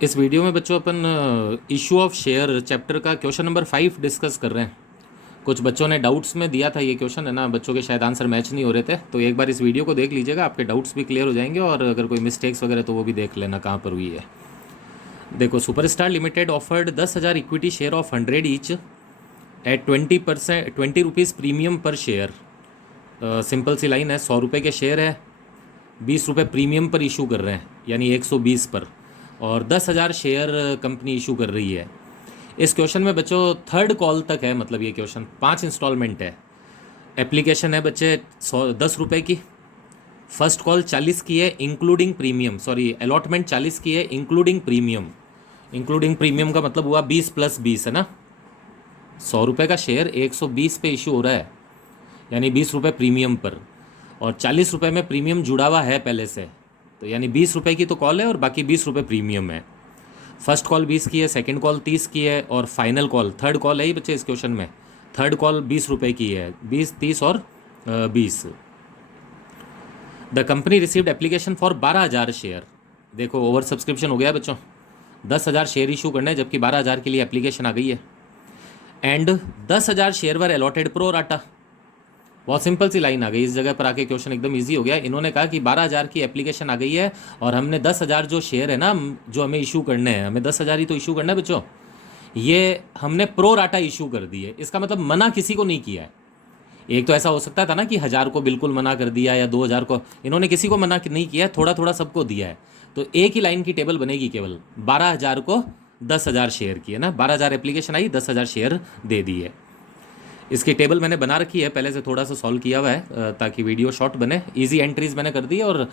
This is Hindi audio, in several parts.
इस वीडियो में बच्चों अपन इशू ऑफ शेयर चैप्टर का क्वेश्चन नंबर 5 डिस्कस कर रहे हैं। कुछ बच्चों ने डाउट्स में दिया था ये क्वेश्चन है ना, बच्चों के शायद आंसर मैच नहीं हो रहे थे, तो एक बार इस वीडियो को देख लीजिएगा, आपके डाउट्स भी क्लियर हो जाएंगे और अगर कोई मिस्टेक्स वगैरह तो वो भी देख लेना कहाँ पर हुई है। देखो, superstar limited offered 10,000 equity share of 100 each eight 20% 20 rupees premium पर शेयर। सिंपल सी लाइन है, 100 रुपये के शेयर है, 20 रुपये प्रीमियम पर इशू कर रहे हैं यानी 120 पर, और 10,000 शेयर कंपनी इशू कर रही है। इस क्वेश्चन में बच्चों थर्ड कॉल तक है, मतलब ये क्वेश्चन 5 इंस्टॉलमेंट है। एप्लीकेशन है बच्चे 10 रुपये की, फर्स्ट कॉल 40 की है इंक्लूडिंग प्रीमियम, सॉरी अलॉटमेंट 40 की है इंक्लूडिंग प्रीमियम। इंक्लूडिंग प्रीमियम का मतलब हुआ 20 + 20 है ना। 100 रुपये का शेयर 120 पे इशू हो रहा है यानी 20 रुपये प्रीमियम पर, और 40 रुपये में प्रीमियम जुड़ा हुआ है पहले से, तो यानी 20 रुपये की तो कॉल है और बाकी 20 रुपये प्रीमियम है। फर्स्ट कॉल 20 की है, सेकंड कॉल 30 की है, और फाइनल कॉल थर्ड कॉल है ही बच्चे इस क्वेश्चन में, थर्ड कॉल 20 रुपये की है, 20, 30 और 20। The company received application for 12,000 share. देखो ओवर सब्सक्रिप्शन हो गया बच्चों, 10,000 शेयर इशू करने जबकि 12,000 के लिए एप्लीकेशन आ गई है। And 10,000 share were allotted pro rata. बहुत सिंपल सी लाइन आ गई, इस जगह पर आके क्वेश्चन एकदम इजी हो गया। इन्होंने कहा कि 12,000 की एप्लीकेशन आ गई है और हमने 10,000 जो शेयर है ना जो हमें इशू करने हैं, हमें 10,000 ही तो इशू करना है बच्चों, ये हमने प्रो राटा इशू कर दी है। इसका मतलब मना किसी को नहीं किया है। एक तो ऐसा हो सकता था ना कि 1,000 को बिल्कुल मना कर दिया या 2,000 को, इन्होंने किसी को मना नहीं किया है, थोड़ा थोड़ा सबको दिया है। तो एक ही लाइन की टेबल बनेगी, केवल 12,000 को 10,000 शेयर की है ना, 12,000 एप्लीकेशन आई, 10,000 शेयर दे दिए। इसकी टेबल मैंने बना रखी है, पहले से थोड़ा सा सॉल्व किया हुआ है ताकि वीडियो शॉर्ट बने। इजी एंट्रीज मैंने कर दी है और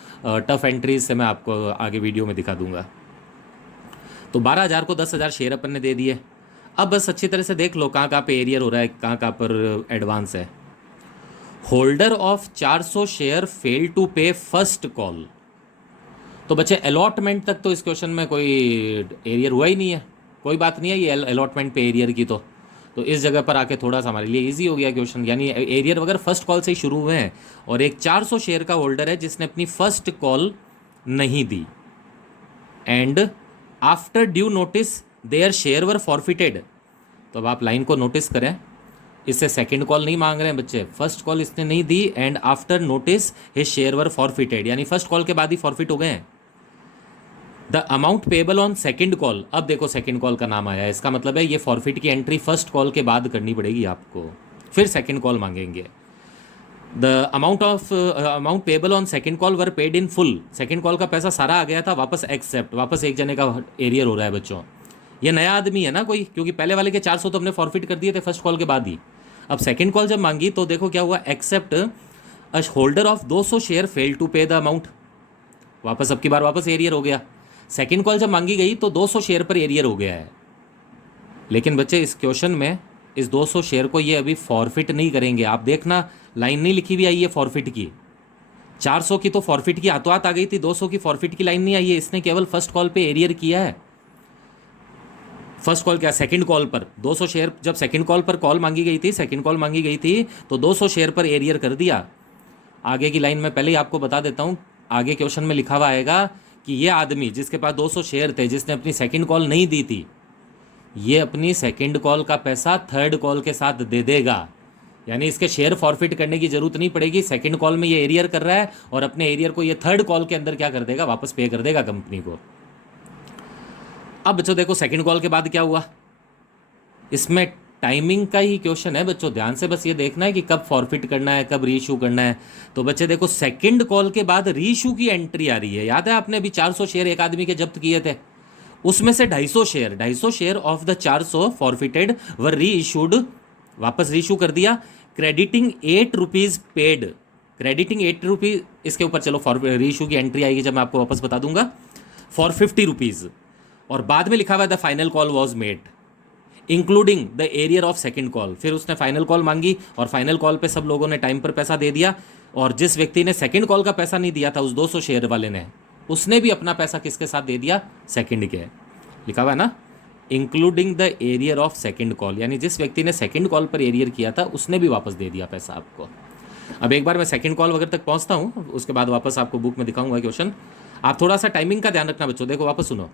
टफ एंट्रीज से मैं आपको आगे वीडियो में दिखा दूंगा। तो 12,000 को 10,000 शेयर अपन ने दे दिए। अब बस अच्छी तरह से देख लो कहाँ कहाँ पे एरियर हो रहा है, कहाँ कहाँ पर एडवांस है। Holder of 400 share fail to pay first call. तो बच्चे अलॉटमेंट तक तो इस क्वेश्चन में कोई एरियर हुआ ही नहीं है, कोई बात नहीं है ये अलॉटमेंट पे एरियर की। तो इस जगह पर आके थोड़ा सा हमारे लिए इजी हो गया क्वेश्चन, यानी एरियर वगैरह फर्स्ट कॉल से ही शुरू हुए हैं, और एक 400 शेयर का होल्डर है जिसने अपनी फर्स्ट कॉल नहीं दी। And after due notice their share were forfeited. तो अब आप लाइन को नोटिस करें, इससे सेकंड कॉल नहीं मांग रहे हैं बच्चे, फर्स्ट कॉल इसने नहीं दी, and after notice his share were forfeited, यानी फर्स्ट कॉल के बाद ही फॉरफिट हो गए हैं। The amount payable on second call. अब देखो सेकेंड कॉल का नाम आया है, इसका मतलब है ये फॉरफिट की एंट्री फर्स्ट कॉल के बाद करनी पड़ेगी आपको, फिर सेकेंड कॉल मांगेंगे। The amount payable on second call were paid in full. Second call का पैसा सारा आ गया था वापस, एक्सेप्ट, वापस एक जने का एरियर हो रहा है बच्चों। ये नया आदमी है ना कोई, क्योंकि पहले वाले के 400 तो हमने फॉरफिट कर दिए थे फर्स्ट कॉल के बाद ही। अब सेकेंड कॉल जब मांगी तो देखो क्या हुआ, except a holder of 200 share fail to pay the amount. वापस अब की बार वापस एरियर हो गया। सेकेंड कॉल जब मांगी गई तो 200 शेयर पर एरियर हो गया है, लेकिन बच्चे इस क्वेश्चन में इस 200 शेयर को ये अभी फॉरफिट नहीं करेंगे। आप देखना लाइन नहीं लिखी हुई आई है फॉरफिट की, 400 की तो फॉरफिट की हाथों हाथ आ गई थी, 200 की फॉरफिट की लाइन नहीं आई है। इसने केवल फर्स्ट कॉल पे एरियर किया है। फर्स्ट कॉल क्या, सेकंड कॉल पर 200 शेयर, जब सेकंड कॉल पर कॉल मांगी गई थी, सेकंड कॉल मांगी गई थी तो 200 शेयर पर एरियर कर दिया। आगे की लाइन में पहले ही आपको बता देता हूँ, आगे क्वेश्चन में लिखा हुआ आएगा कि ये आदमी जिसके पास 200 शेयर थे, जिसने अपनी सेकंड कॉल नहीं दी थी, ये अपनी सेकंड कॉल का पैसा थर्ड कॉल के साथ दे देगा, यानी इसके शेयर फॉरफिट करने की जरूरत नहीं पड़ेगी। सेकंड कॉल में ये एरियर कर रहा है और अपने एरियर को ये थर्ड कॉल के अंदर क्या कर देगा, वापस पे कर देगा कंपनी को। अब बच्चों देखो सेकंड कॉल के बाद क्या हुआ, इसमें टाइमिंग का ही क्वेश्चन है बच्चों, ध्यान से बस ये देखना है कि कब फॉरफिट करना है, कब रीइशू करना है। तो बच्चे देखो सेकंड कॉल के बाद रीइशू की एंट्री आ रही है। याद है आपने अभी 400 शेयर एक आदमी के जब्त किए थे, उसमें से 250 शेयर ऑफ द 400 फॉरफिटेड वर री इशूड, वापस रीइशू कर दिया। Crediting 8 rupees paid, crediting 8 rupees, इसके ऊपर चलो रीइशू की एंट्री आएगी जब मैं आपको वापस बता दूंगा, फॉर 50 रुपीज़। और बाद में लिखा हुआ the final call was made including the arrear of second call. फिर उसने फाइनल कॉल मांगी और फाइनल कॉल पे सब लोगों ने टाइम पर पैसा दे दिया, और जिस व्यक्ति ने सेकंड कॉल का पैसा नहीं दिया था उस 200 शेयर वाले ने, उसने भी अपना पैसा किसके साथ दे दिया, सेकंड के। लिखा हुआ है ना, including the arrear of second call, यानी जिस व्यक्ति ने सेकंड कॉल पर एरियर किया था उसने भी वापस दे दिया पैसा आपको। अब एक बार मैं सेकंड कॉल वगैरह तक पहुंचता हूं, उसके बाद वापस आपको बुक में दिखाऊंगा क्वेश्चन। आप थोड़ा सा टाइमिंग का ध्यान रखना बच्चों। देखो वापस सुनो,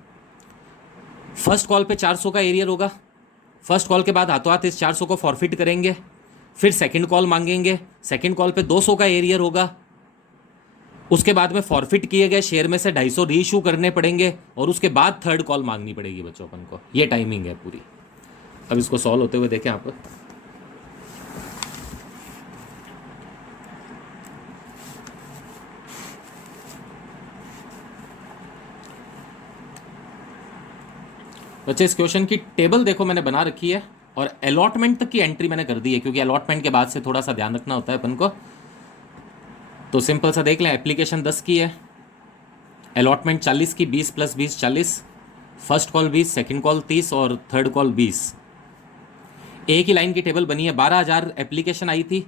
फर्स्ट कॉल पे 400 का एरियर होगा, फर्स्ट कॉल के बाद हाथों हाथ इस 400 को फॉरफिट करेंगे, फिर सेकंड कॉल मांगेंगे, सेकंड कॉल पे 200 का एरियर होगा, उसके बाद में फॉरफिट किए गए शेयर में से 250 रीइशू करने पड़ेंगे और उसके बाद थर्ड कॉल मांगनी पड़ेगी बच्चों अपन को। ये टाइमिंग है पूरी। अब इसको सॉल्व होते हुए देखें आप। बच्चे इस क्वेश्चन की टेबल देखो मैंने बना रखी है और अलॉटमेंट तक की एंट्री मैंने कर दी है, क्योंकि अलॉटमेंट के बाद से थोड़ा सा ध्यान रखना होता है अपन को। तो सिंपल सा देख लें, एप्लीकेशन 10 की है, अलॉटमेंट 40 की, 20 + 20 40, फर्स्ट कॉल 20, सेकंड कॉल 30 और थर्ड कॉल 20। एक ही लाइन की टेबल बनी है। 12,000 एप्लीकेशन आई थी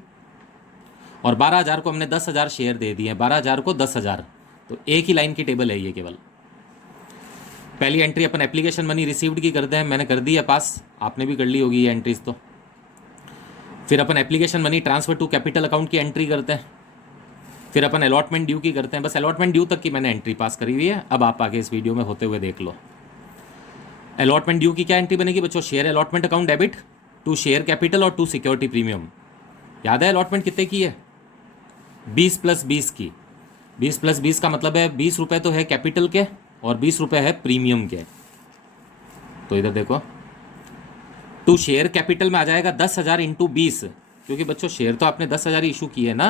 और 12,000 को हमने 10,000 शेयर दे दिए हैं, 12,000 को 10,000, तो एक ही लाइन की टेबल है ये केवल। पहली एंट्री अपन एप्लीकेशन मनी रिसीव्ड की करते हैं, मैंने कर दी है पास, आपने भी कर ली होगी ये एंट्रीज तो। फिर अपन application money transfer to capital account की एंट्री करते हैं, फिर अपन अलॉटमेंट ड्यू की करते हैं। बस अलॉटमेंट ड्यू तक की मैंने एंट्री पास करी हुई है। अब आप आगे इस वीडियो में होते हुए देख लो। अलॉटमेंट ड्यू की क्या एंट्री बनेगी बच्चों? Share allotment account debit to share capital और टू सिक्योरिटी प्रीमियम। याद है अलॉटमेंट कितने की है? 20 + 20 की। 20 + 20 का मतलब है 20 रुपये तो है कैपिटल के और 20 रुपये है प्रीमियम के। तो इधर देखो, टू शेयर कैपिटल में आ जाएगा 10,000 × 20, क्योंकि बच्चों शेयर तो आपने 10,000 ही इशू किए ना।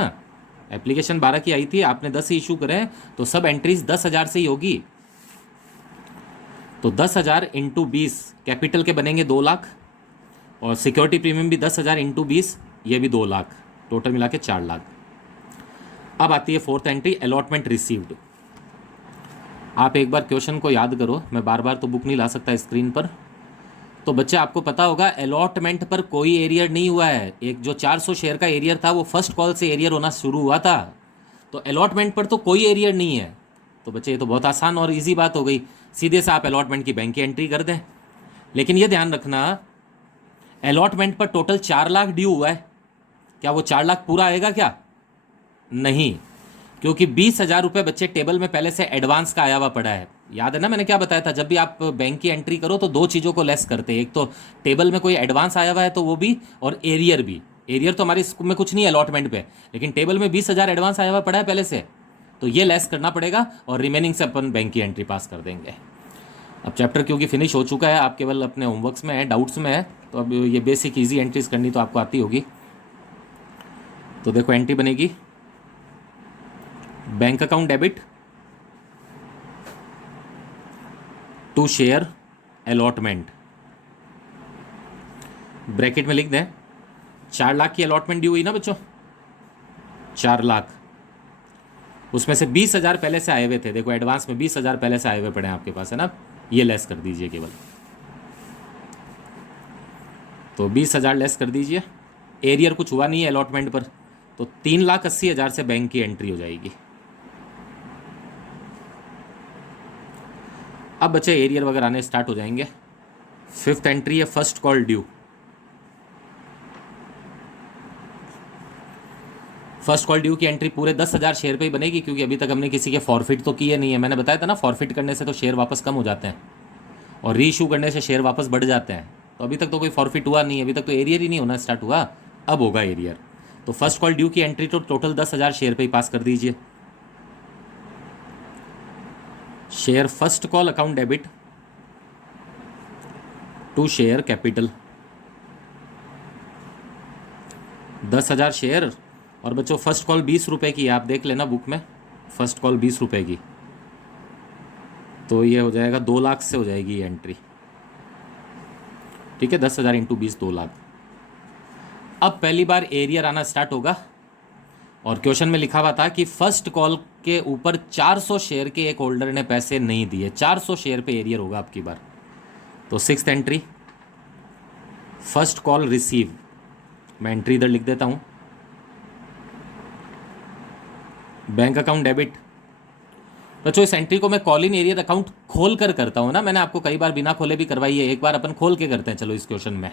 एप्लीकेशन 12 की आई थी, आपने 10 ही इशू करे, तो सब एंट्रीज 10,000 से ही होगी। तो 10,000 × 20 कैपिटल के बनेंगे 2 लाख और सिक्योरिटी प्रीमियम भी 10,000 × 20, ये भी 2 लाख, टोटल मिला के 4 लाख। अब आती है फोर्थ एंट्री, अलॉटमेंट रिसीव्ड। आप एक बार क्वेश्चन को याद करो, मैं बार बार तो बुक नहीं ला सकता स्क्रीन पर। तो बच्चे आपको पता होगा अलॉटमेंट पर कोई एरियर नहीं हुआ है। एक जो 400 शेयर का एरियर था वो फर्स्ट कॉल से एरियर होना शुरू हुआ था, तो अलॉटमेंट पर तो कोई एरियर नहीं है। तो बच्चे ये तो बहुत आसान और इजी बात हो गई, सीधे से आप अलॉटमेंट की बैंक की एंट्री कर दें। लेकिन ये ध्यान रखना, अलॉटमेंट पर टोटल 4 लाख ड्यू हुआ है, क्या वो 4 लाख पूरा आएगा क्या? नहीं, क्योंकि 20,000 रुपये बच्चे टेबल में पहले से एडवांस का आया हुआ पड़ा है। याद है ना मैंने क्या बताया था, जब भी आप बैंक की एंट्री करो तो 2 चीज़ों को लेस करते हैं, एक तो टेबल में कोई एडवांस आया हुआ है तो वो भी, और एरियर भी। एरियर तो हमारे में कुछ नहीं है अलॉटमेंट पे, लेकिन टेबल में 20,000 एडवांस आया हुआ पड़ा है पहले से, तो ये लेस करना पड़ेगा और रिमेनिंग से अपन बैंक की एंट्री पास कर देंगे। अब चैप्टर क्योंकि फिनिश हो चुका है, आप केवल अपने होमवर्क्स में है, डाउट्स में है, तो अब ये बेसिक ईजी एंट्रीज करनी तो आपको आती होगी। तो देखो एंट्री बनेगी, bank account debit to share allotment, bracket में लिख दें 4 लाख की अलॉटमेंट ड्यू हुई ना बच्चों, 4 लाख, उसमें से 20,000 पहले से आए हुए थे। देखो एडवांस में 20,000 पहले से आए हुए पड़े हैं आपके पास, है ना, ये लेस कर दीजिए केवल। तो 20,000 लेस कर दीजिए, एरियर कुछ हुआ नहीं है अलॉटमेंट पर, तो 3,80,000 से बैंक की एंट्री हो जाएगी। अब बच्चे एरियर वगैरह आने स्टार्ट हो जाएंगे। फिफ्थ एंट्री है first call due. First call due की एंट्री पूरे 10,000 शेयर पे ही बनेगी, क्योंकि अभी तक हमने किसी के फॉरफिट तो किए नहीं है। मैंने बताया था ना, फॉरफिट करने से तो शेयर वापस कम हो जाते हैं और रीइशू करने से शेयर वापस बढ़ जाते हैं। तो अभी तक तो कोई फॉरफिट हुआ नहीं है, अभी तक तो एरियर ही नहीं होना स्टार्ट हुआ, अब होगा एरियर। तो फर्स्ट कॉल ड्यू की एंट्री तो टोटल 10,000 शेयर पे ही पास कर दीजिए। Share first call account debit to share capital, 10,000 share. और बच्चों फर्स्ट कॉल 20 रुपये की है, आप देख लेना बुक में, फर्स्ट कॉल 20 रुपये की, तो ये हो जाएगा 2 लाख से हो जाएगी ये एंट्री। ठीक है, 10,000 × 20 2 लाख। अब पहली बार एरियर आना स्टार्ट होगा और क्वेश्चन में लिखा हुआ था कि फर्स्ट कॉल के ऊपर 400 शेयर के एक होल्डर ने पैसे नहीं दिए, 400 शेयर पे एरियर होगा आपकी बार। तो sixth entry first call receive, मैं एंट्री इधर लिख देता हूं, बैंक अकाउंट डेबिट। बच्चों इस एंट्री को मैं कॉल इन एरियर अकाउंट खोल कर करता हूं ना, मैंने आपको कई बार बिना खोले भी करवाई है, एक बार अपन खोल के करते हैं। चलो इस क्वेश्चन में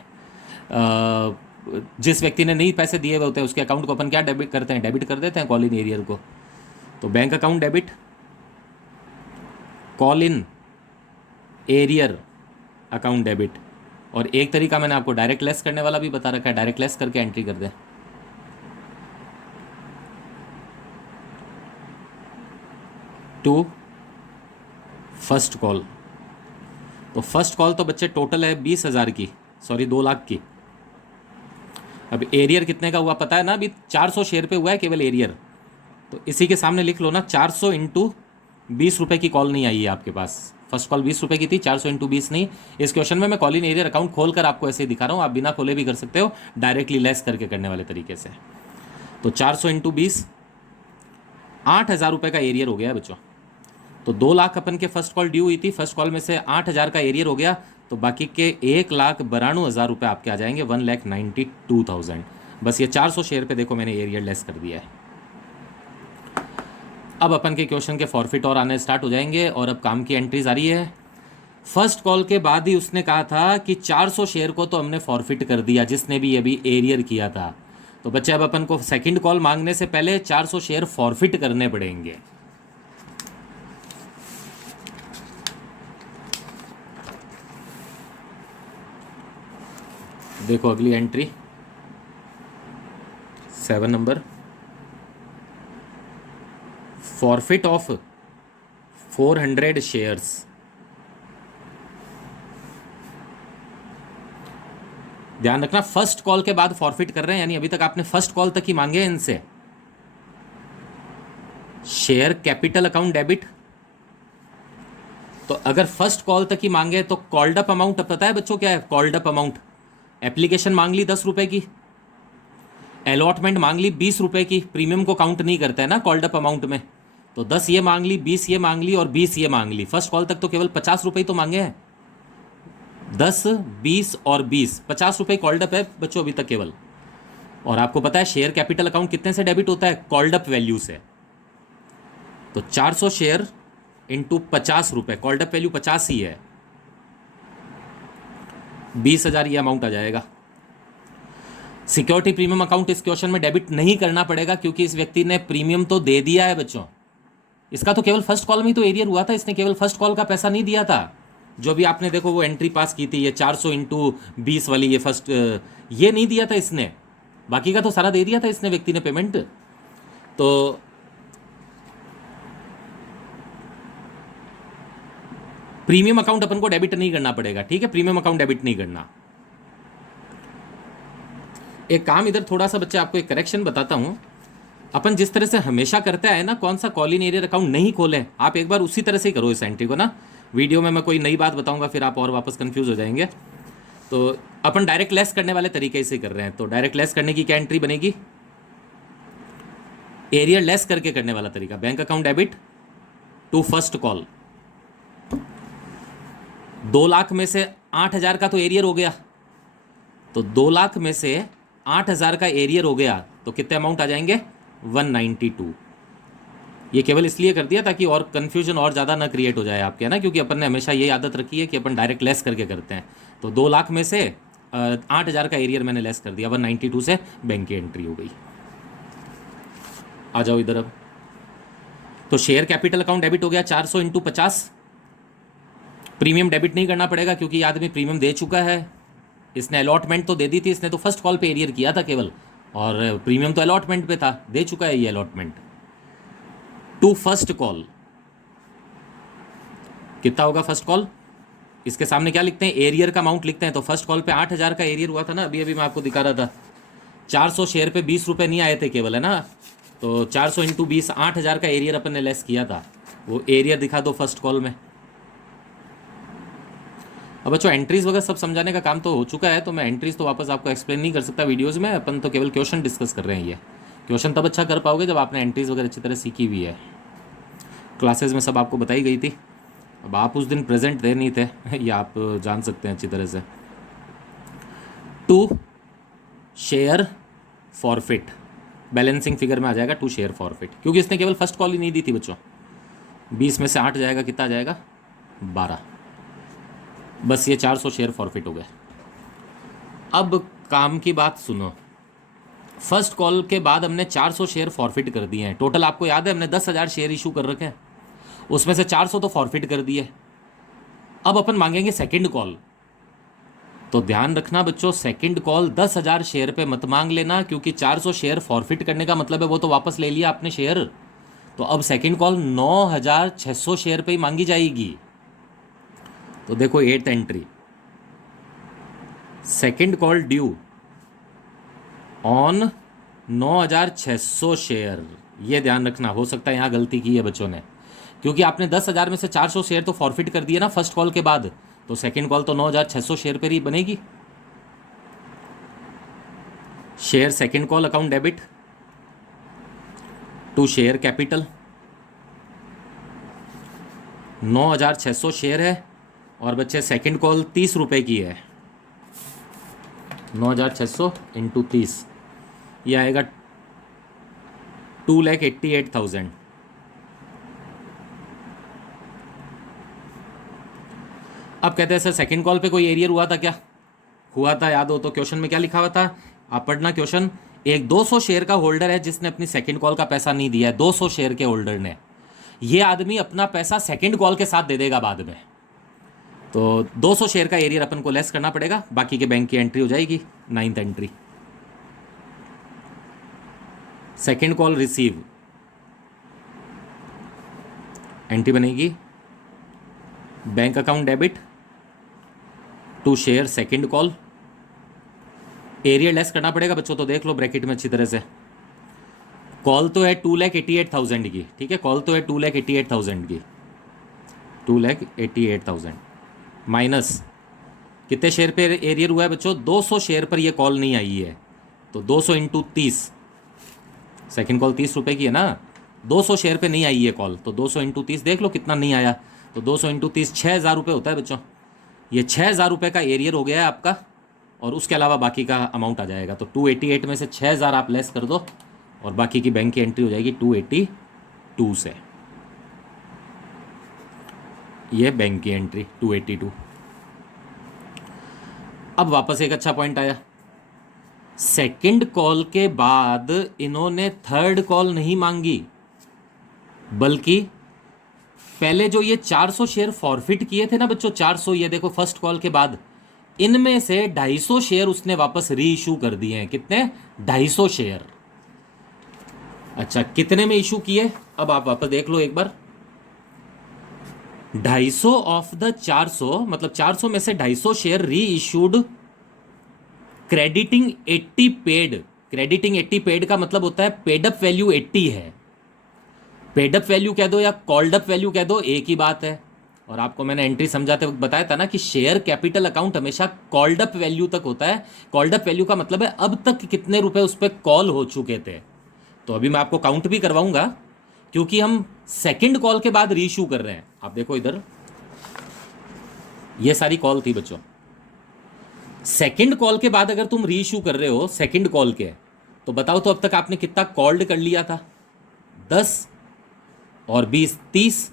जिस व्यक्ति ने नहीं पैसे दिए हुए होते हैं उसके अकाउंट को अपन क्या डेबिट करते हैं, डेबिट कर देते हैं कॉल इन एरियर को। तो bank account debit call in arrear account debit, और एक तरीका मैंने आपको डायरेक्ट लेस करने वाला भी बता रखा है, डायरेक्ट लेस करके एंट्री कर दें। टू फर्स्ट कॉल, तो फर्स्ट कॉल तो बच्चे टोटल है 20,000 की, सॉरी 2 लाख की। अब एरियर कितने का हुआ पता है ना, अभी 400 शेयर पे हुआ है केवल एरियर, तो इसी के सामने लिख लो ना 400 इंटू 20 रुपये की कॉल नहीं आई है आपके पास। फर्स्ट कॉल 20 रुपये की थी, 400 इंटू 20 नहीं। इस क्वेश्चन में मैं कॉल इन एरियर अकाउंट खोल कर आपको ऐसे ही दिखा रहा हूँ, आप बिना खोले भी कर सकते हो, डायरेक्टली लेस करके करने वाले तरीके से। तो 400 इंटू 20, 8,000 रुपये का एरियर हो गया है बच्चों। तो 2 लाख अपन के फर्स्ट कॉल ड्यू हुई थी, फर्स्ट कॉल में से 8,000 का एरियर हो गया, तो बाकी के 1,92,000 रुपये आपके आ जाएंगे, 1,92,000। बस ये 400 शेयर पे देखो मैंने एरियर लेस कर दिया है। अब अपन के क्वेश्चन के फॉरफिट और आने स्टार्ट हो जाएंगे, और अब काम की एंट्रीज आ रही है। फर्स्ट कॉल के बाद ही उसने कहा था कि 400 शेयर को तो हमने फॉरफिट कर दिया जिसने भी अभी एरियर किया था। तो बच्चे अब अपन को सेकंड कॉल मांगने से पहले 400 शेयर फॉरफिट करने पड़ेंगे। देखो अगली entry 7 number, forfeit of 400 shares. ध्यान रखना फर्स्ट कॉल के बाद फॉरफिट कर रहे हैं, यानी अभी तक आपने फर्स्ट कॉल तक ही मांगे हैं इनसे। शेयर कैपिटल अकाउंट डेबिट, तो अगर फर्स्ट कॉल तक ही मांगे तो कॉल्ड अप अमाउंट पता है बच्चों क्या है? कॉल्ड अप अमाउंट, एप्लीकेशन मांग ली 10 रुपए की, अलॉटमेंट मांग ली 20 रुपए की, प्रीमियम को काउंट नहीं करता है ना कॉल्ड अप अमाउंट में, तो 10 ये मांग ली, 20 ये मांग ली और 20 ये मांग ली। फर्स्ट कॉल तक तो केवल 50 रुपये तो मांगे हैं, 10, 20 और 20, 50 रुपये कॉल्ड अप है बच्चों अभी तक केवल। और आपको पता है शेयर कैपिटल अकाउंट कितने से डेबिट होता है? कॉल्ड अप वैल्यू से। तो 400 शेयर इंटू 50 रुपये, कॉल्ड अप वैल्यू 50 ही है, 20,000 ये अमाउंट आ जाएगा। सिक्योरिटी प्रीमियम अकाउंट इस क्वेश्चन में डेबिट नहीं करना पड़ेगा क्योंकि इस व्यक्ति ने प्रीमियम तो दे दिया है बच्चों। इसका तो केवल फर्स्ट कॉल में ही तो एरियर हुआ था, इसने केवल फर्स्ट कॉल का पैसा नहीं दिया था। जो भी आपने देखो वो एंट्री पास की थी, ये 400 इंटू 20 वाली, ये फर्स्ट ये नहीं दिया था इसने, बाकी का तो सारा दे दिया था इसने व्यक्ति ने पेमेंट। तो प्रीमियम अकाउंट अपन को डेबिट नहीं करना पड़ेगा, ठीक है, प्रीमियम अकाउंट डेबिट नहीं करना। एक काम इधर थोड़ा सा बच्चे आपको एक करेक्शन बताता हूं, अपन जिस तरह से हमेशा करते आए ना, कौन सा कॉल इन एरियर अकाउंट नहीं खोले, आप एक बार उसी तरह से ही करो इस एंट्री को ना। वीडियो में मैं कोई नई बात बताऊंगा फिर आप और वापस कंफ्यूज हो जाएंगे। तो अपन डायरेक्ट लेस करने वाले तरीके से कर रहे हैं, तो डायरेक्ट लेस करने की क्या एंट्री बनेगी? एरियर लेस करके करने वाला तरीका, bank account debit to first call. 2 lakh में से 8,000 का तो एरियर हो गया, तो 2 लाख में से 8,000 का एरियर हो गया तो कितने अमाउंट आ जाएंगे? 192। ये केवल इसलिए कर दिया ताकि और कन्फ्यूजन और ज़्यादा ना क्रिएट हो जाए आपके, है ना, क्योंकि अपन ने हमेशा ये आदत रखी है कि अपन डायरेक्ट लेस करके करते हैं। तो 2 लाख में से 8,000 का एरियर मैंने लेस कर दिया, 192 से बैंक की एंट्री हो गई। आ जाओ इधर अब। तो शेयर कैपिटल अकाउंट डेबिट हो गया 400 इंटू 50। प्रीमियम डेबिट नहीं करना पड़ेगा क्योंकि ये आदमी प्रीमियम दे चुका है, इसने अलॉटमेंट तो दे दी थी, इसने तो फर्स्ट कॉल पे एरियर किया था केवल, और प्रीमियम तो अलॉटमेंट पे था, दे चुका है ये अलॉटमेंट। टू फर्स्ट कॉल कितना होगा? फर्स्ट कॉल इसके सामने क्या लिखते हैं? एरियर का अमाउंट लिखते हैं। तो फर्स्ट कॉल पे 8,000 का एरियर हुआ था ना, अभी अभी मैं आपको दिखा रहा था। 400 शेयर पे 20 रुपये नहीं आए थे केवल, है ना, तो 400 इंटू 20, 8,000 का एरियर अपन ने लेस किया था, वो एरियर दिखा दो फर्स्ट कॉल में। अब बच्चों एंट्रीज वगैरह सब समझाने का काम तो हो चुका है, तो मैं एंट्रीज तो वापस आपको एक्सप्लेन नहीं कर सकता वीडियोज़ में, अपन तो केवल क्वेश्चन डिस्कस कर रहे हैं। ये क्वेश्चन तब अच्छा कर पाओगे जब आपने एंट्रीज वगैरह अच्छी तरह सीखी हुई है, क्लासेस में सब आपको बताई गई थी। अब आप उस दिन प्रेजेंट थे नहीं थे ये आप जान सकते हैं अच्छी तरह से। To share forfeit, balancing figure में आ जाएगा टू शेयर फॉरफिट, क्योंकि इसने केवल फर्स्ट कॉल ही नहीं दी थी बच्चों। 20 में से 8 जाएगा, कितना आ जाएगा? 12। बस ये 400 शेयर फॉरफिट हो गए। अब काम की बात सुनो, फर्स्ट कॉल के बाद हमने 400 शेयर फॉरफिट कर दिए हैं। टोटल आपको याद है हमने 10,000 शेयर इशू कर रखे हैं, उसमें से 400 तो फॉरफिट कर दिए। अब अपन मांगेंगे सेकंड कॉल, तो ध्यान रखना बच्चों, सेकंड कॉल 10,000 शेयर पे मत मांग लेना, क्योंकि 400 शेयर फॉरफिट करने का मतलब है वो तो वापस ले लिया आपने शेयर। तो अब सेकंड कॉल 9,600 शेयर पे ही मांगी जाएगी। तो देखो 8th entry, second call due on 9,600 share. ये ध्यान रखना, हो सकता है यहाँ गलती की है बच्चों ने, क्योंकि आपने 10,000 में से 400 शेयर तो फॉरफिट कर दिए ना फर्स्ट कॉल के बाद, तो सेकंड कॉल तो 9,600 शेयर पर ही बनेगी। Share second call account debit to share capital, 9,600 share है और बच्चे सेकंड कॉल 30 रुपए की है। 9,600 इंटू 30, ये आएगा 2,88,000। अब कहते हैं सर सेकंड कॉल पे कोई एरियर हुआ था क्या? हुआ था, याद हो तो क्वेश्चन में क्या लिखा हुआ था, आप पढ़ना क्वेश्चन। एक 200 शेयर का होल्डर है जिसने अपनी सेकंड कॉल का पैसा नहीं दिया है, 200 शेयर के होल्डर ने। ये आदमी अपना पैसा सेकंड कॉल के साथ दे देगा बाद में। तो 200 शेयर का एरियर अपन को लेस करना पड़ेगा, बाकी के बैंक की एंट्री हो जाएगी 9th entry. Second call receive, entry बनेगी bank account debit to share second call, arrear less करना पड़ेगा बच्चों, तो देख लो ब्रैकेट में अच्छी तरह से। कॉल तो है 2,88,000 की, ठीक है, कॉल तो है 2,88,000 की, 2,88,000 माइनस कितने शेयर पे एरियर हुआ है बच्चों? 200 शेयर पर ये कॉल नहीं आई है, तो 200 इंटू 30, सेकेंड कॉल 30 रुपए की है ना, 200 शेयर पे नहीं आई है कॉल, तो 200 इंटू 30 देख लो कितना नहीं आया, तो 200 इंटू 30 6,000 रुपये होता है बच्चों। ये 6,000 रुपये का एरियर हो गया है आपका, और उसके अलावा बाकी का अमाउंट आ जाएगा। तो 288 में से 6,000 आप लेस कर दो और बाकी की बैंक की एंट्री हो जाएगी 282 से। ये बैंक की एंट्री 282। अब वापस एक अच्छा पॉइंट आया, सेकंड कॉल के बाद इन्होंने थर्ड कॉल नहीं मांगी, बल्कि पहले जो ये 400 शेयर फॉरफिट किए थे ना बच्चों, 400, ये देखो फर्स्ट कॉल के बाद, इनमें से 250 शेयर उसने वापस री इशू कर दिए हैं। कितने? 250 शेयर। अच्छा, कितने में इशू किए? अब आप वापस देख लो एक बार, 250 ऑफ द 400, मतलब 400 में से 250 शेयर री issued crediting 80 paid. Crediting 80 paid का मतलब होता है पेड अप वैल्यू 80 है। पेड अप वैल्यू कह दो या कॉल्ड अप वैल्यू कह दो, एक ही बात है। और आपको मैंने एंट्री समझाते वक्त बताया था ना कि शेयर कैपिटल अकाउंट हमेशा कॉल्ड अप वैल्यू तक होता है। कॉल्ड अप वैल्यू का मतलब है अब तक कितने रुपए उस पर कॉल हो चुके थे। तो अभी मैं आपको काउंट भी करवाऊंगा, क्योंकि हम सेकंड कॉल के बाद रीइश्यू कर रहे हैं। आप देखो इधर, ये सारी कॉल थी बच्चों। सेकंड कॉल के बाद अगर तुम रीइश्यू कर रहे हो सेकंड कॉल के, तो बताओ तो अब तक आपने कितना कॉल्ड कर लिया था? 10 और 20 30,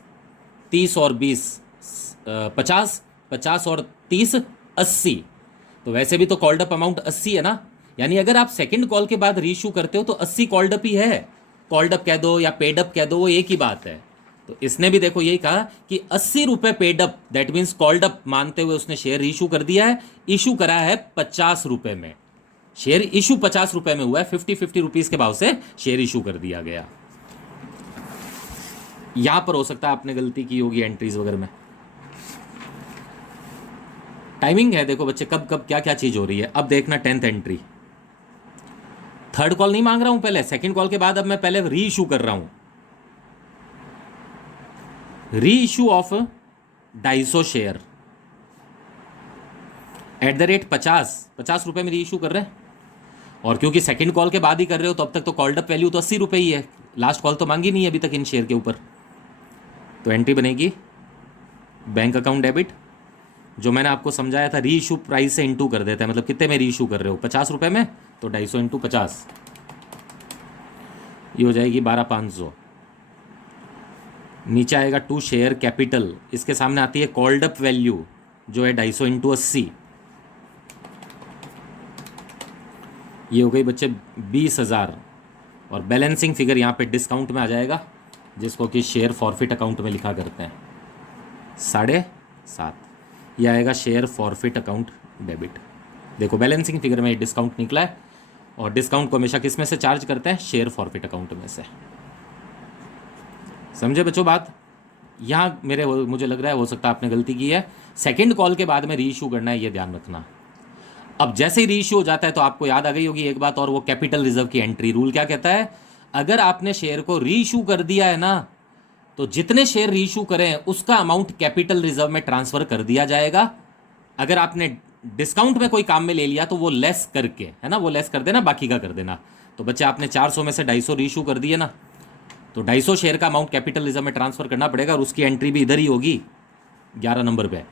30 और 20 50, 50 और 30 80। तो वैसे भी तो कॉल्ड अप अमाउंट 80 है ना, यानी अगर आप सेकंड कॉल के बाद रीइश्यू करते हो तो 80 कॉल्ड अप ही है। कॉल्ड अप कह दो या पेड अप कह दो, वो एक ही बात है। तो इसने भी देखो यही कहा कि 80 रुपए paid up, that means called up मानते हुए उसने शेयर इशू कर दिया है। इशू करा है 50 रुपए में, शेयर इशू 50 रुपए में हुआ है, 50 रुपीज के भाव से शेयर इशू कर दिया गया। यहां पर हो सकता है आपने गलती की होगी एंट्रीज वगैरह में। टाइमिंग है देखो बच्चे, कब कब क्या क्या चीज हो रही है। अब देखना 10th एंट्री, थर्ड कॉल नहीं मांग रहा हूं पहले, सेकंड कॉल के बाद अब मैं पहले री इशू कर रहा हूं। री issue of 250 share at the rate 50 रुपए में री इशू कर रहे हैं। और क्योंकि सेकंड कॉल के बाद ही कर रहे हो तो अब तक तो कॉल्ड अप वैल्यू तो 80 रुपए ही है, लास्ट कॉल तो मांगी नहीं है अभी तक इन शेयर के ऊपर। तो एंट्री बनेगी बैंक अकाउंट डेबिट, जो मैंने आपको समझाया था री इशू प्राइस से इंटू कर देता है, मतलब कितने में री इशू कर रहे हो 50 रुपए में, तो 250 इंटू 50, ये हो जाएगी 12,500। नीचे आएगा टू शेयर कैपिटल, इसके सामने आती है कॉल्ड अप वैल्यू जो है 250 इंटू 80, ये हो गई बच्चे 20,000। और बैलेंसिंग फिगर यहाँ पे डिस्काउंट में आ जाएगा, जिसको कि शेयर फॉरफिट अकाउंट में लिखा करते हैं 7.5, यह आएगा शेयर फॉरफिट अकाउंट डेबिट। देखो बैलेंसिंग फिगर में डिस्काउंट निकला है, और डिस्काउंट को हमेशा किस में से चार्ज करते हैं? शेयर फॉरफिट अकाउंट में से। समझे बच्चों बात? यहाँ मुझे लग रहा है हो सकता है आपने गलती की है, सेकंड कॉल के बाद में री इशू करना है, ये ध्यान रखना। अब जैसे ही री इशू हो जाता है तो आपको याद आ गई होगी एक बात, और वो कैपिटल रिजर्व की एंट्री रूल क्या कहता है? अगर आपने शेयर को री इशू कर दिया है ना, तो जितने शेयर री इशू करें उसका अमाउंट कैपिटल रिजर्व में ट्रांसफर कर दिया जाएगा। अगर आपने डिस्काउंट में कोई काम में ले लिया तो वो लेस करके, है ना, वो लेस कर देना, बाकी का कर देना। तो बच्चे आपने 400 में से 250 री इशू कर दिए ना, तो 250 शेयर का अमाउंट कैपिटल रिजर्व में ट्रांसफर करना पड़ेगा, और उसकी एंट्री भी इधर ही होगी 11 नंबर पे।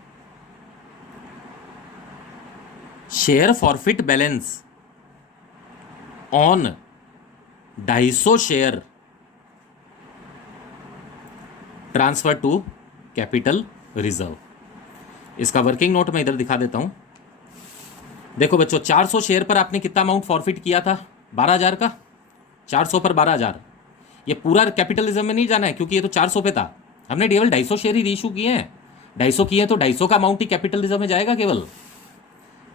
Share forfeit balance on 250 share transfer to capital reserve. इसका वर्किंग नोट मैं इधर दिखा देता हूं। देखो बच्चों, 400 शेयर पर आपने कितना अमाउंट फॉरफिट किया था? 12,000 का। 400 पर 12,000, ये पूरा कैपिटलिज्म में नहीं जाना है क्योंकि ये तो 400 पे था। हमने केवल 250 शेयर ही रीइशू किए हैं, 250 किए हैं तो 250 का अमाउंट ही कैपिटलिज्म में जाएगा केवल।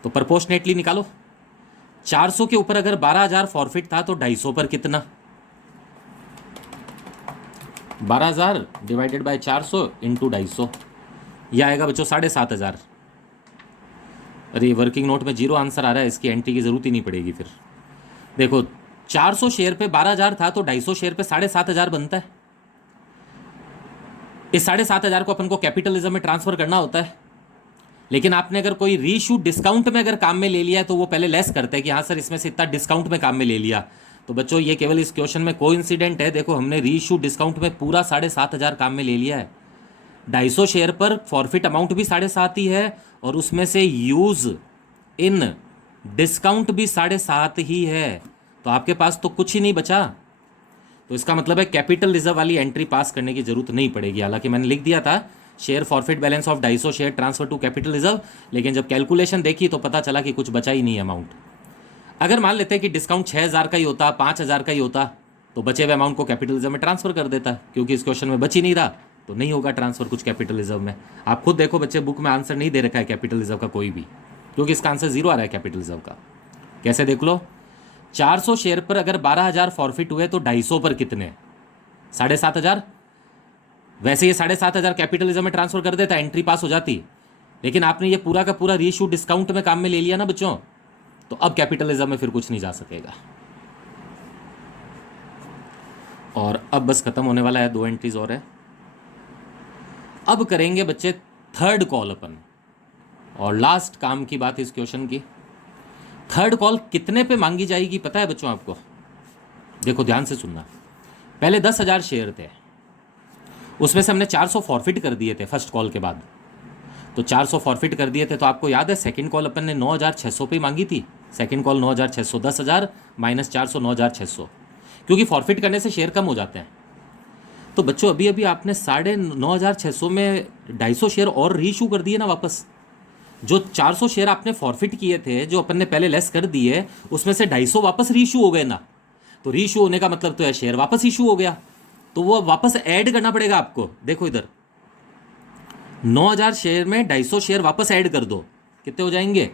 तो प्रपोर्शनेटली निकालो, 400 के ऊपर अगर 12,000 फॉरफिट था तो 250 पर कितना? 12,000 डिवाइडेड बाय 400 इंटू 250, यह आएगा बच्चों 7,500। अरे वर्किंग नोट में 0 आंसर आ रहा है, इसकी एंट्री की जरूरत ही नहीं पड़ेगी फिर। देखो 400 शेयर पे 12,000 था तो 250 शेयर पे 7,500 बनता है। इस 7,500 को अपन को कैपिटलिज्म में ट्रांसफर करना होता है, लेकिन आपने अगर कोई रीइशू डिस्काउंट में अगर काम में ले लिया है तो वो पहले लेस करते हैं कि हाँ सर इसमें से इतना डिस्काउंट में काम में ले लिया। तो बच्चों ये केवल इस क्वेश्चन में कोइंसिडेंट है। देखो हमने रीइशू डिस्काउंट में पूरा 7,500 काम में ले लिया है, 250 शेयर पर फॉरफिट अमाउंट भी 7,500 ही है, और उसमें से यूज इन डिस्काउंट भी 7,500 ही है, तो आपके पास तो कुछ ही नहीं बचा। तो इसका मतलब है कैपिटल रिजर्व वाली एंट्री पास करने की जरूरत नहीं पड़ेगी। हालांकि मैंने लिख दिया था share forfeit balance of 250 share transfer to capital reserve, लेकिन जब कैलकुलेशन देखी तो पता चला कि कुछ बचा ही नहीं अमाउंट। अगर मान लेते हैं कि डिस्काउंट 6,000 का ही होता, 5,000 का ही होता, तो बचे हुए अमाउंट को कैपिटल रिजर्व में ट्रांसफर कर देता। क्योंकि इस क्वेश्चन में बच ही नहीं रहा तो नहीं होगा ट्रांसफर कुछ कैपिटल रिजर्व में। आप खुद देखो बच्चे, बुक में आंसर नहीं दे रखा है कैपिटल रिजर्व का कोई भी, क्योंकि इसका आंसर 0 आ रहा है कैपिटल रिजर्व का। कैसे देख लो, 400 शेयर पर अगर 12,000 फॉरफिट हुए तो 250 पर कितने? 7,500। वैसे ये 7,500 कैपिटलिज्म में ट्रांसफर कर देता, एंट्री पास हो जाती, लेकिन आपने ये पूरा का पूरा रीइशू डिस्काउंट में काम में ले लिया ना बच्चों, तो अब कैपिटलिज्म में फिर कुछ नहीं जा सकेगा। और अब बस खत्म होने वाला है, 2 एंट्रीज और है। अब करेंगे बच्चे थर्ड कॉल अपन, और लास्ट काम की बात इस क्वेश्चन की। थर्ड कॉल कितने पे मांगी जाएगी पता है बच्चों आपको? देखो ध्यान से सुनना। पहले 10,000 शेयर थे, उसमें से हमने 400 फॉरफिट कर दिए थे फर्स्ट कॉल के बाद। तो 400 फॉरफिट कर दिए थे, तो आपको याद है सेकंड कॉल अपन ने 9,600 पे मांगी थी। सेकंड कॉल 9,600, 10,000 माइनस 400, 9,600, क्योंकि फॉरफिट करने से शेयर कम हो जाते हैं। तो बच्चों अभी अभी आपने 9,600 में 250 शेयर और रीइशू कर दिए ना वापस। जो 400 शेयर आपने फॉरफिट किए थे, जो अपन ने पहले लेस कर दिए, उसमें से 250 वापस रीइशू हो गए ना। तो रीइशू होने का मतलब तो है शेयर वापस इशू हो गया, तो वो वापस ऐड करना पड़ेगा आपको। देखो इधर 9,000 शेयर में 250 शेयर वापस ऐड कर दो, कितने हो जाएंगे?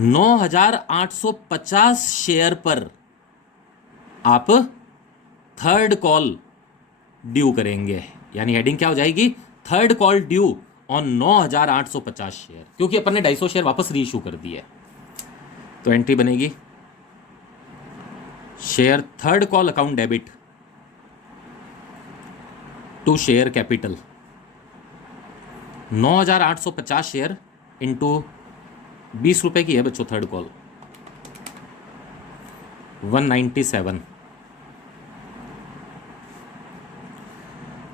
9,850 शेयर पर आप थर्ड कॉल ड्यू करेंगे। यानी हेडिंग क्या हो जाएगी? Third call due on 9,850 share, क्योंकि अपन ने 250 शेयर वापस रीइशू कर दिए। तो एंट्री बनेगी share third call account debit to share capital, 9,850 share into 20 रुपए की है बच्चों थर्ड कॉल, 197।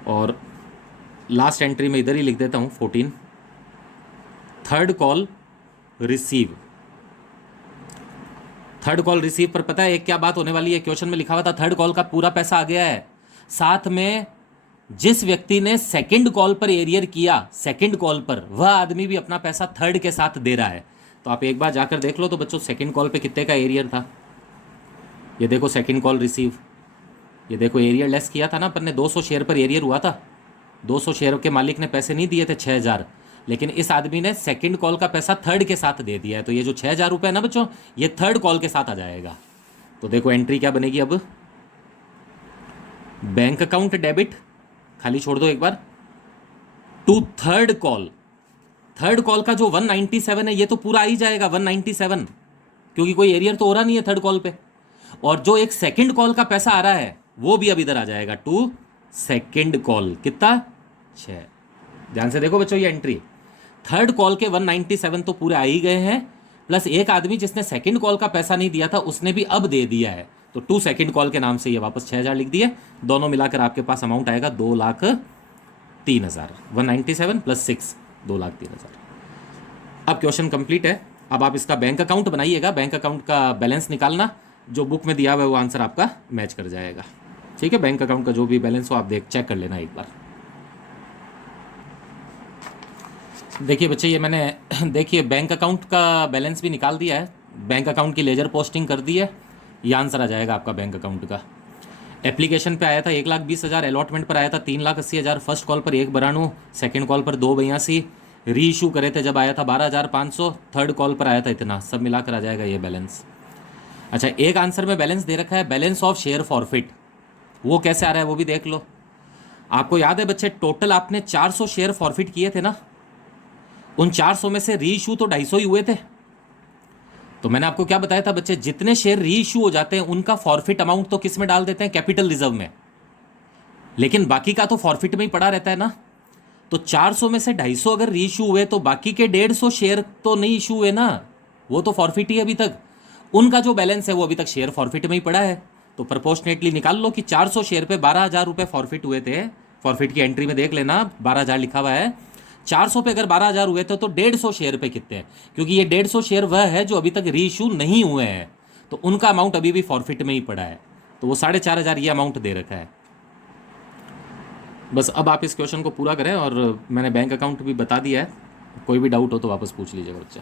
और लास्ट एंट्री में इधर ही लिख देता हूं 14, third call receive. Third call receive पर पता है एक क्या बात होने वाली है? क्वेश्चन में लिखा हुआ था थर्ड कॉल का पूरा पैसा आ गया है, साथ में जिस व्यक्ति ने सेकंड कॉल पर एरियर किया, सेकंड कॉल पर, वह आदमी भी अपना पैसा थर्ड के साथ दे रहा है। तो आप एक बार जाकर देख लो तो बच्चों सेकंड कॉल पे कितने का एरियर था। ये देखो सेकंड कॉल रिसीव, ये देखो एरियर लेस किया था ना अपन ने, 200 शेयर पर एरियर हुआ था। 200 शेयर के मालिक ने पैसे नहीं दिए थे 6,000, लेकिन इस आदमी ने सेकंड कॉल का पैसा थर्ड के साथ दे दिया है, तो ये जो 6,000 रुपये है ना बच्चों, ये थर्ड कॉल के साथ आ जाएगा। तो देखो एंट्री क्या बनेगी अब, बैंक अकाउंट डेबिट, खाली छोड़ दो एक बार, to third call. Third call का जो 197 है ये तो पूरा आ ही जाएगा 197, क्योंकि कोई एरियर तो हो रहा नहीं है थर्ड कॉल पे। और जो एक सेकंड कॉल का पैसा आ रहा है वो भी अब इधर आ जाएगा, टू सेकंड कॉल, कितना 6। ध्यान से देखो बच्चों, ये एंट्री थर्ड कॉल के 197 तो पूरे आ ही गए हैं, प्लस एक आदमी जिसने सेकंड कॉल का पैसा नहीं दिया था उसने भी अब दे दिया है, तो टू सेकंड कॉल के नाम से ये वापस 6,000 लिख दिए। दोनों मिलाकर आपके पास अमाउंट आएगा 2,03,000। 197 प्लस 6, 2,03,000। अब क्वेश्चन कंप्लीट है। अब आप इसका बैंक अकाउंट बनाइएगा, बैंक अकाउंट का बैलेंस निकालना, जो बुक में दिया हुआ है वो आंसर आपका मैच कर जाएगा। ठीक है, बैंक अकाउंट का जो भी बैलेंस हो आप चेक कर लेना एक बार। देखिए बच्चे, ये मैंने देखिए बैंक अकाउंट का बैलेंस भी निकाल दिया है, बैंक अकाउंट की लेजर पोस्टिंग कर दी है, ये आंसर आ जाएगा आपका बैंक अकाउंट का। एप्लीकेशन पे आया था 1,20,000, अलॉटमेंट पर आया था 3,80,000, फर्स्ट कॉल पर 1,92, सेकंड कॉल पर 2,82, री इशू करे थे जब आया था 12,500, थर्ड कॉल पर आया था इतना, सब मिलाकर आ जाएगा ये बैलेंस। अच्छा, एक आंसर में बैलेंस दे रखा है बैलेंस ऑफ शेयर फॉरफिट, वो कैसे आ रहा है वो भी देख लो। आपको याद है बच्चे, टोटल आपने 400 शेयर फॉरफिट किए थे ना, उन 400 में से री इशू तो 250 ही हुए थे। तो मैंने आपको क्या बताया था बच्चे, जितने शेयर री इशू हो जाते हैं उनका फॉरफिट अमाउंट तो किस में डाल देते हैं, कैपिटल रिजर्व में, लेकिन बाकी का तो फॉरफिट में ही पड़ा रहता है ना। तो 400 में से 250 अगर री इशू हुए तो बाकी के 150 शेयर तो नहीं इशू हुए ना, वो तो फॉरफिट ही अभी तक, उनका जो बैलेंस है वो अभी तक शेयर फॉरफिट में ही पड़ा है। तो प्रोपोर्शनेटली निकाल लो कि 400 शेयर पे 12,000 रुपये फॉरफिट हुए थे, फॉरफिट की एंट्री में देख लेना 12,000 लिखा हुआ है, 400 पे अगर 12,000 हुए थे तो 150 शेयर पे कितने हैं, क्योंकि ये 150 शेयर वह है जो अभी तक री इशू नहीं हुए हैं, तो उनका अमाउंट अभी भी फॉरफिट में ही पड़ा है, तो वो 4,500 ये अमाउंट दे रखा है। बस अब आप इस क्वेश्चन को पूरा करें, और मैंने बैंक अकाउंट भी बता दिया है, कोई भी डाउट हो तो वापस पूछ लीजिएगा बच्चा।